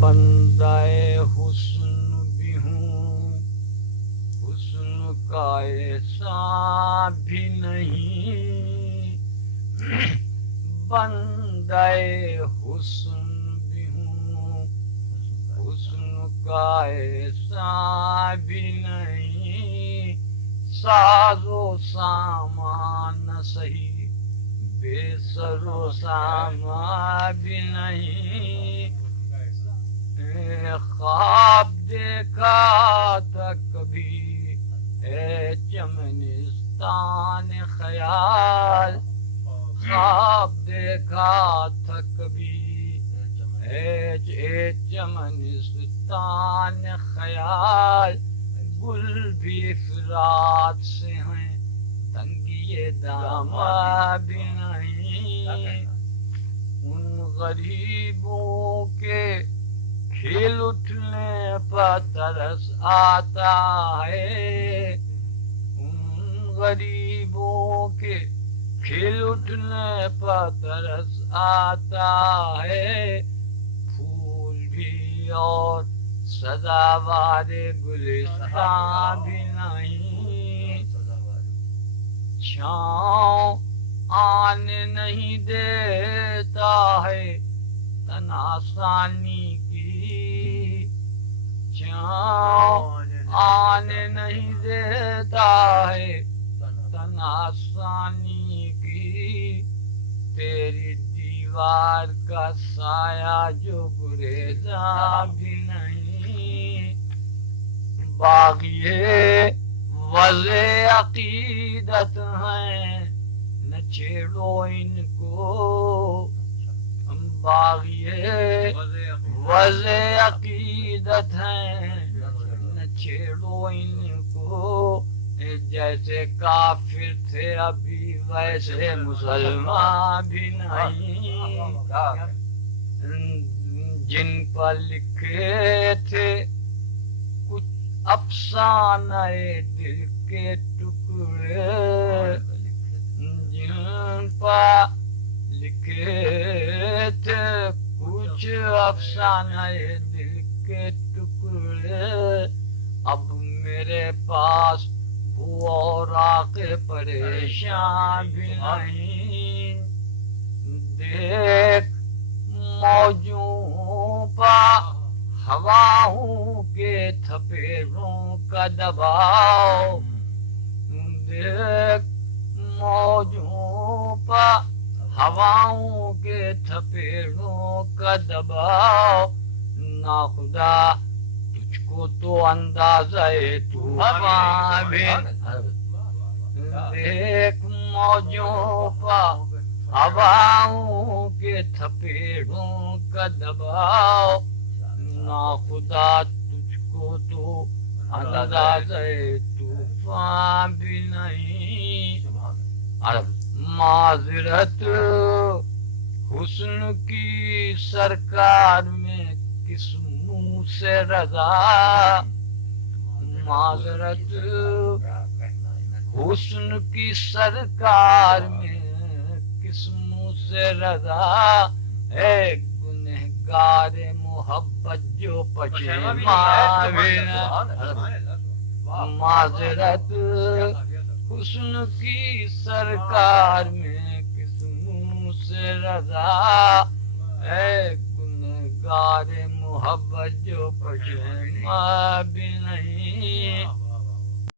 بندے حسن بھی ہوں، حسن کا ایسا بھی نہیں، بندے حسن بھی ہوں، حسن کا ایسا بھی نہیں، ساز و سامان صحیح بے سر و سامان بھی نہیں، خواب دیکھا تھا کبھی اے چمنستان خیال، خواب دیکھا تھا کبھی اے چمنستان خیال، گل بھی افراد سے ہیں تنگی دامہ بھی نہیں، ان غریبوں کے کھیل اٹھنے پر ترس آتا ہے، ان غریبوں کے کھیل اٹھنے پر ترس آتا ہے، پھول بھی اور سداوار گلستان بھی نہیں، چھاؤں آنے نہیں دیتا ہے تن آسانی کی، چھاؤں آنے نہیں دیتا ہے تن آسانی کی، تیری دیوار کا سایہ جو گریزاں بھی نہیں، باغیے وضع عقیدت ہیں نہ چھیڑو ان کو، باغیے وضع عقیدت ہیں نہ چھیڑو ان کو، جیسے کافر تھے ابھی ویسے مسلمان بھی نہیں، جن پر لکھے تھے کچھ افسانہ دل کے ٹکڑے، جن پر لکھے تھے کچھ افسانہ دل کے ٹکڑے، اب میرے پاس وہ اوراق پریشان بھی نہیں، دیکھ موجوں پر ہواؤں کے تھپیڑوں کا دباؤ، دیکھ موجوں پر ہواؤں کے تھپیڑوں کا دباؤ، ناخدا تجھ کو تو اندازہ طوفان بھی، دیکھ موجوں پر ہواؤں کے تھپیڑوں کا دباؤ، ناخدا تجھ کو تو اندازہ طوفان بھی نہیں، معذرت حسن کی سرکار میں کس منہ سے رضا، معذرت حسن کی سرکار میں کس منہ سے رضا، اے گنہگار محبت جو پشیمان بھی نہ، معذرت حسن کی سرکار میں کس منہ سے رضا، اے گنہگار محبت جو پشیمان بھی نہیں۔